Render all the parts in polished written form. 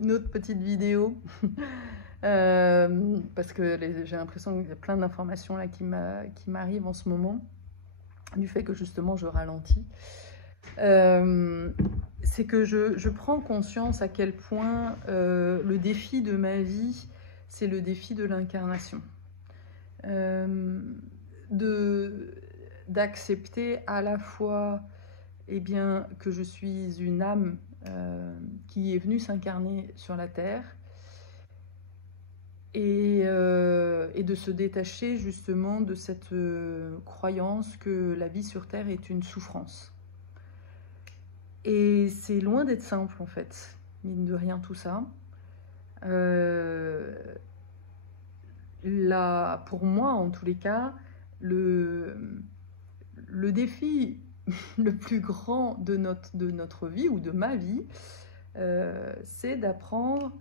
une autre petite vidéo. Parce que j'ai l'impression qu'il y a plein d'informations là qui m'arrivent en ce moment, du fait que justement je ralentis. C'est que je prends conscience à quel point le défi de ma vie, c'est le défi de l'incarnation. D'accepter à la fois bien, que je suis une âme qui est venue s'incarner sur la Terre et de se détacher justement de cette croyance que la vie sur Terre est une souffrance. Et c'est loin d'être simple en fait, mine de rien tout ça. Là, pour moi en tous les cas, le défi le plus grand de notre vie ou de ma vie, c'est d'apprendre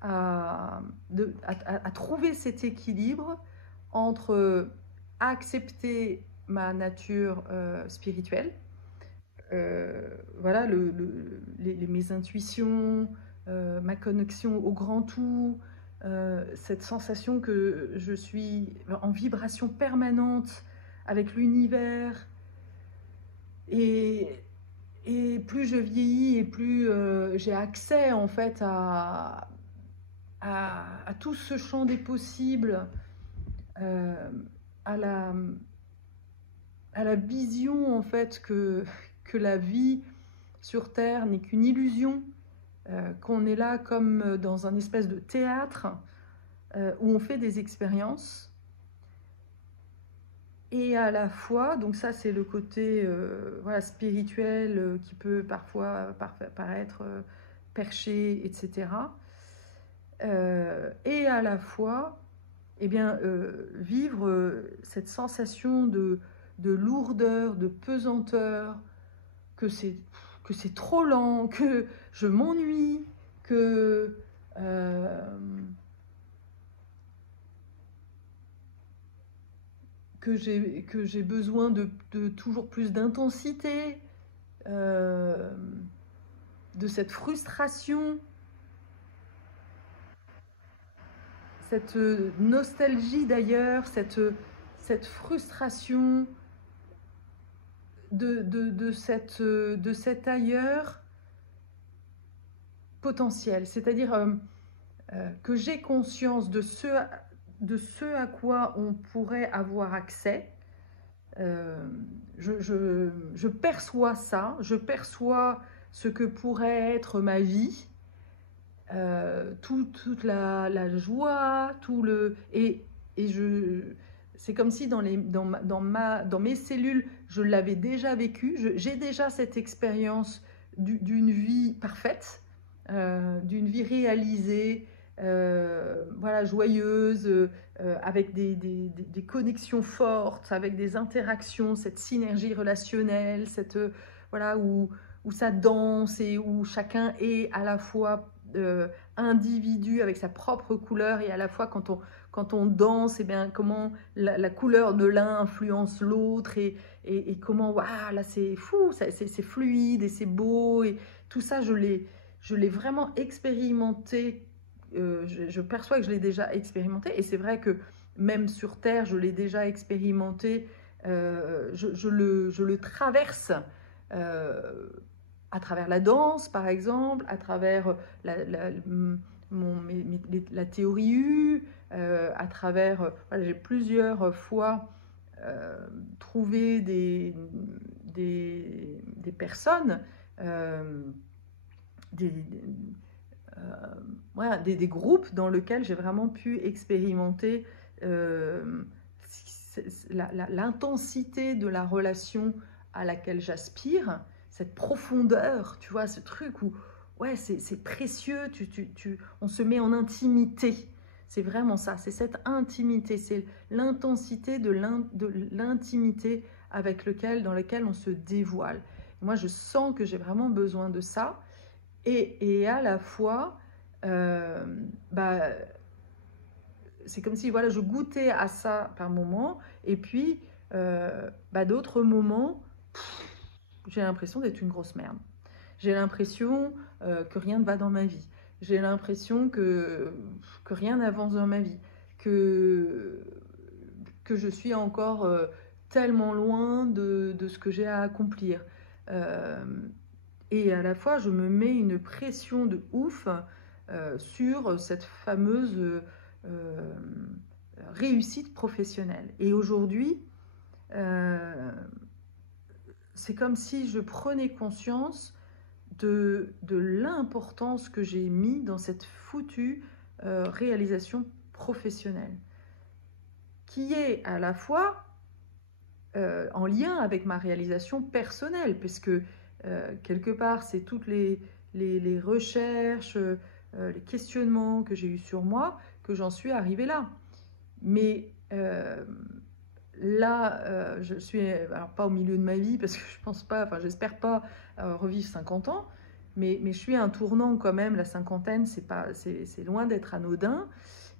à trouver cet équilibre entre accepter ma nature spirituelle, voilà, mes intuitions, ma connexion au grand tout, cette sensation que je suis en vibration permanente avec l'univers. Et plus je vieillis et plus j'ai accès en fait à tout ce champ des possibles, à la vision en fait que la vie sur Terre n'est qu'une illusion, qu'on est là comme dans un espèce de théâtre où on fait des expériences. Et à la fois, donc ça c'est le côté voilà, spirituel qui peut parfois paraître perché, etc. Et à la fois, vivre cette sensation de lourdeur, de pesanteur, que c'est trop lent, que je m'ennuie, que j'ai besoin de toujours plus d'intensité, de cette frustration, cette nostalgie d'ailleurs, cette frustration de cet ailleurs potentiel. C'est-à-dire que j'ai conscience de ce à quoi on pourrait avoir accès. Je perçois ça, je perçois ce que pourrait être ma vie, toute la joie, tout le... c'est comme si dans mes cellules, je l'avais déjà vécu, j'ai déjà cette expérience d'une vie parfaite, d'une vie réalisée, voilà, joyeuse, avec des connexions fortes, avec des interactions, cette synergie relationnelle, voilà, où ça danse et où chacun est à la fois individu avec sa propre couleur, et à la fois quand on danse, et bien comment la couleur de l'un influence l'autre, et comment waouh, là c'est fou, c'est fluide et c'est beau, et tout ça je l'ai vraiment expérimenté. Je perçois que je l'ai déjà expérimenté, et c'est vrai que même sur Terre je l'ai déjà expérimenté. Je le traverse à travers la danse, par exemple, à travers la théorie U, à travers... Voilà, j'ai plusieurs fois trouvé des personnes, des, voilà, des groupes dans lesquels j'ai vraiment pu expérimenter l'intensité de la relation à laquelle j'aspire, cette profondeur, tu vois, ce truc où, ouais, c'est précieux, on se met en intimité. C'est vraiment ça, c'est cette intimité, c'est l'intensité de l'intimité dans laquelle on se dévoile. Moi, je sens que j'ai vraiment besoin de ça, et à la fois, bah, c'est comme si voilà, je goûtais à ça par moment, et puis d'autres moments, j'ai l'impression d'être une grosse merde. J'ai l'impression que rien ne va dans ma vie. j'ai l'impression que rien n'avance dans ma vie, que, que je suis encore tellement loin de ce que j'ai à accomplir. Euh, et à la fois, je me mets une pression de ouf sur cette fameuse réussite professionnelle. Et aujourd'hui, c'est comme si je prenais conscience de l'importance que j'ai mis dans cette foutue réalisation professionnelle, qui est à la fois en lien avec ma réalisation personnelle, parce que quelque part, c'est toutes les recherches, les questionnements que j'ai eus sur moi, que j'en suis arrivée là. Mais là, je suis, alors pas au milieu de ma vie, parce que je pense pas, enfin j'espère pas revivre 50 ans, mais je suis à un tournant quand même. La cinquantaine, c'est loin d'être anodin,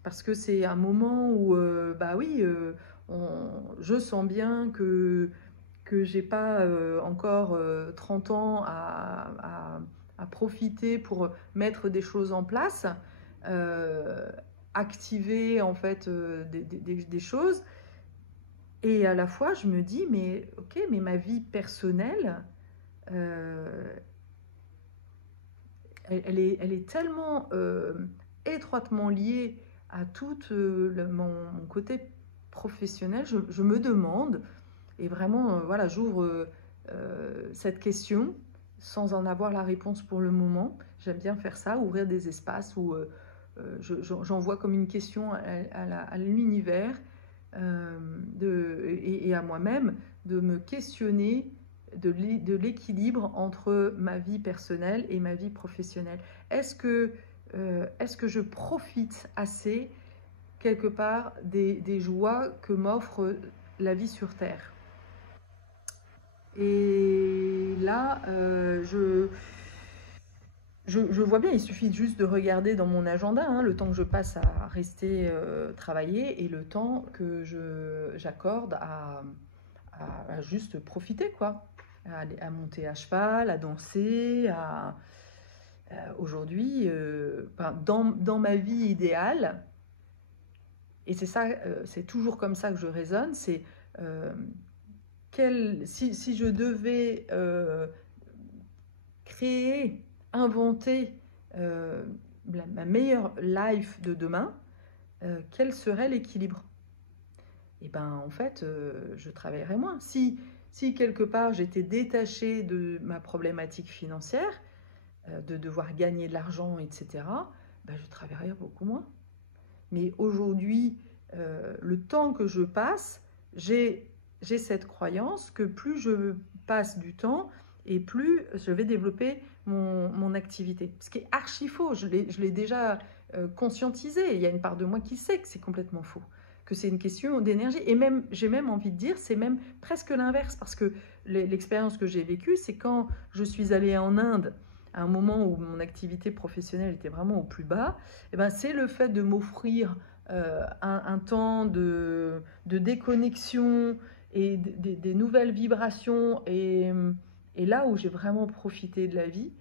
parce que c'est un moment où, bah oui, je sens bien que j'ai pas encore 30 ans à profiter pour mettre des choses en place, activer en fait des choses. Et à la fois, je me dis, mais ok, mais ma vie personnelle, euh, elle est tellement étroitement liée à tout mon côté professionnel. Je me demande, et vraiment, voilà, j'ouvre cette question sans en avoir la réponse pour le moment. J'aime bien faire ça, ouvrir des espaces où j'envoie comme une question à l'univers et à moi-même, de me questionner de l'équilibre entre ma vie personnelle et ma vie professionnelle. Est-ce que je profite assez, quelque part, des joies que m'offre la vie sur Terre? Et là, je vois bien, il suffit juste de regarder dans mon agenda hein, le temps que je passe à rester travailler et le temps que j'accorde à juste profiter, quoi. À monter à cheval, à danser, aujourd'hui, dans ma vie idéale, et c'est ça, c'est toujours comme ça que je raisonne, c'est euh, si je devais créer, inventer ma meilleure life de demain, quel serait l'équilibre? Et ben en fait, je travaillerais moins. Si quelque part j'étais détachée de ma problématique financière, de devoir gagner de l'argent, etc., ben, je travaillerais beaucoup moins. Mais aujourd'hui, le temps que je passe, j'ai cette croyance que plus je passe du temps et plus je vais développer mon activité. Ce qui est archi faux, je l'ai déjà conscientisé. Il y a une part de moi qui sait que c'est complètement faux, que c'est une question d'énergie. Et même, j'ai même envie de dire, c'est même presque l'inverse, parce que l'expérience que j'ai vécue, c'est quand je suis allée en Inde, à un moment où mon activité professionnelle était vraiment au plus bas, et ben c'est le fait de m'offrir un temps de déconnexion et des nouvelles vibrations, et là où j'ai vraiment profité de la vie,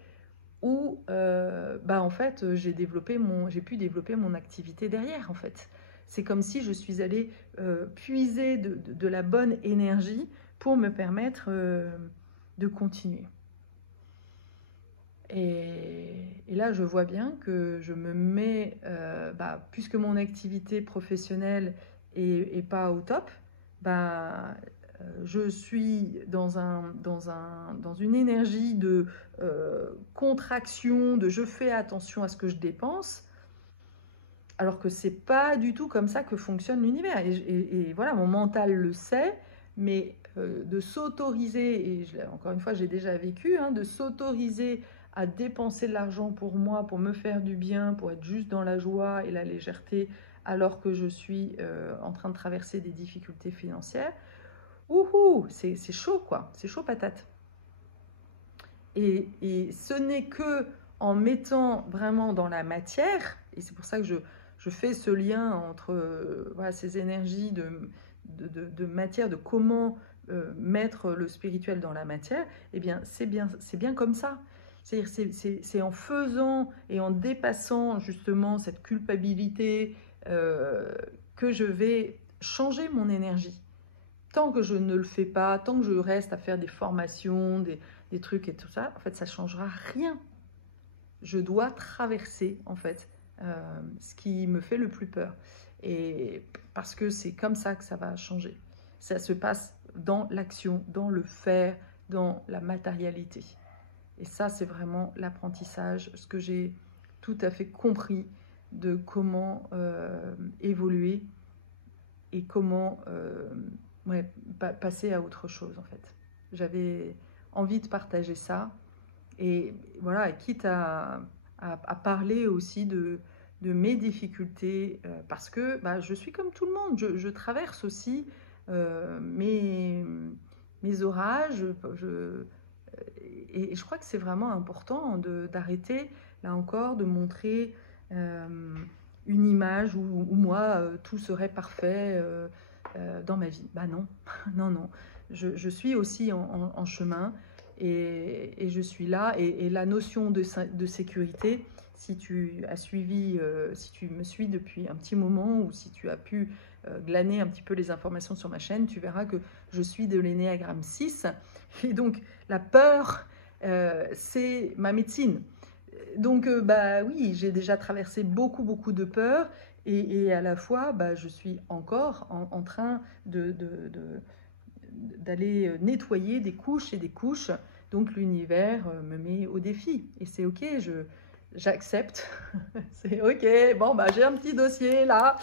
où bah en fait j'ai pu développer mon activité derrière en fait. C'est comme si je suis allée puiser de la bonne énergie pour me permettre de continuer. Et là, je vois bien que je me mets, puisque mon activité professionnelle est pas au top, je suis dans une énergie de contraction, de je fais attention à ce que je dépense, alors que c'est pas du tout comme ça que fonctionne l'univers. Et voilà, mon mental le sait, mais de s'autoriser, et encore une fois, j'ai déjà vécu, hein, de s'autoriser à dépenser de l'argent pour moi, pour me faire du bien, pour être juste dans la joie et la légèreté, alors que je suis en train de traverser des difficultés financières. Ouhou, c'est chaud quoi, c'est chaud patate. Et ce n'est que en mettant vraiment dans la matière, et c'est pour ça que je fais ce lien entre voilà, ces énergies de matière, de comment mettre le spirituel dans la matière, eh bien c'est bien comme ça. C'est-à-dire c'est en faisant et en dépassant justement cette culpabilité que je vais changer mon énergie. Tant que je ne le fais pas, tant que je reste à faire des formations, des trucs et tout ça, en fait, ça ne changera rien. Je dois traverser, en fait, ce qui me fait le plus peur. Et parce que c'est comme ça que ça va changer. Ça se passe dans l'action, dans le faire, dans la matérialité. Et ça, c'est vraiment l'apprentissage, ce que j'ai tout à fait compris de comment évoluer et comment ouais, passer à autre chose, en fait. J'avais envie de partager ça. Et voilà, quitte à parler aussi de mes difficultés, parce que bah, je suis comme tout le monde, je traverse aussi mes orages, et je crois que c'est vraiment important d'arrêter, là encore, de montrer une image où moi, tout serait parfait dans ma vie. Bah non, non, non. Je suis aussi en chemin et je suis là. Et la notion de sécurité, si tu as suivi, si tu me suis depuis un petit moment ou si tu as pu glaner un petit peu les informations sur ma chaîne, tu verras que je suis de l'énéagramme 6. Et donc, la peur, c'est ma médecine. Donc, bah oui, j'ai déjà traversé beaucoup de peurs et à la fois, bah, je suis encore en train d'aller nettoyer des couches et des couches. Donc, l'univers me met au défi et c'est OK, j'accepte. C'est OK, bon, bah, j'ai un petit dossier là.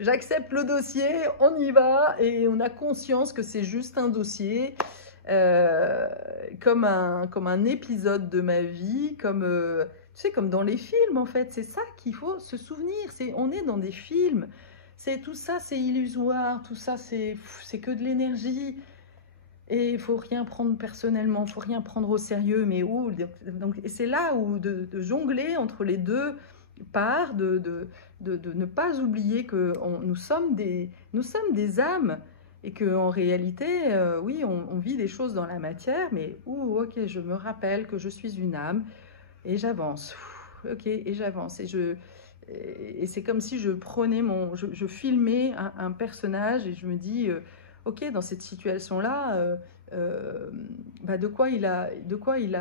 J'accepte le dossier, on y va et on a conscience que c'est juste un dossier. Comme un épisode de ma vie, comme, tu sais, comme dans les films en fait. C'est ça qu'il faut se souvenir, on est dans des films, tout ça c'est illusoire, tout ça c'est que de l'énergie. Et il faut rien prendre personnellement, il faut rien prendre au sérieux, mais où donc, et c'est là où de jongler entre les deux parts, de ne pas oublier que nous sommes des âmes et qu'en réalité, oui, on vit des choses dans la matière, mais ok, je me rappelle que je suis une âme et j'avance, ok, et j'avance et c'est comme si je prenais je filmais un personnage et je me dis ok, dans cette situation-là, bah de quoi il a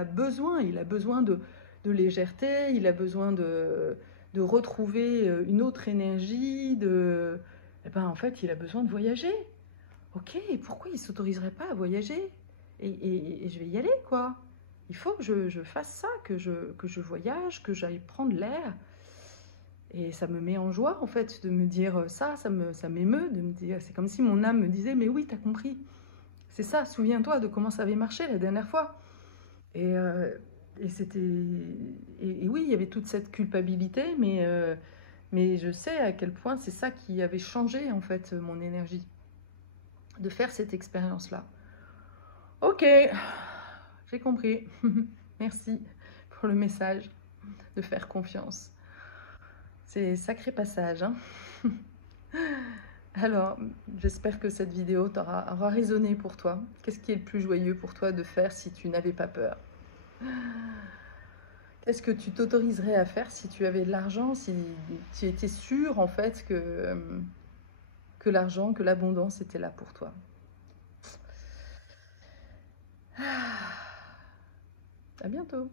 besoin? Il a besoin de légèreté, il a besoin de retrouver une autre énergie, eh ben, en fait, il a besoin de voyager. Ok, et pourquoi il ne s'autoriserait pas à voyager? Et je vais y aller, quoi. Il faut que je fasse ça, que je voyage, que j'aille prendre l'air. Et ça me met en joie, en fait, de me dire ça m'émeut, de me dire, c'est comme si mon âme me disait, mais oui, t'as compris. C'est ça, souviens-toi de comment ça avait marché la dernière fois. Et c'était... Et oui, il y avait toute cette culpabilité, mais je sais à quel point c'est ça qui avait changé, en fait, mon énergie. De faire cette expérience-là. Ok, j'ai compris. Merci pour le message de faire confiance. C'est sacré passage, hein. Alors, j'espère que cette vidéo aura résonné pour toi. Qu'est-ce qui est le plus joyeux pour toi de faire si tu n'avais pas peur? Qu'est-ce que tu t'autoriserais à faire si tu avais de l'argent, si tu étais sûr en fait que l'argent, que l'abondance était là pour toi? À bientôt.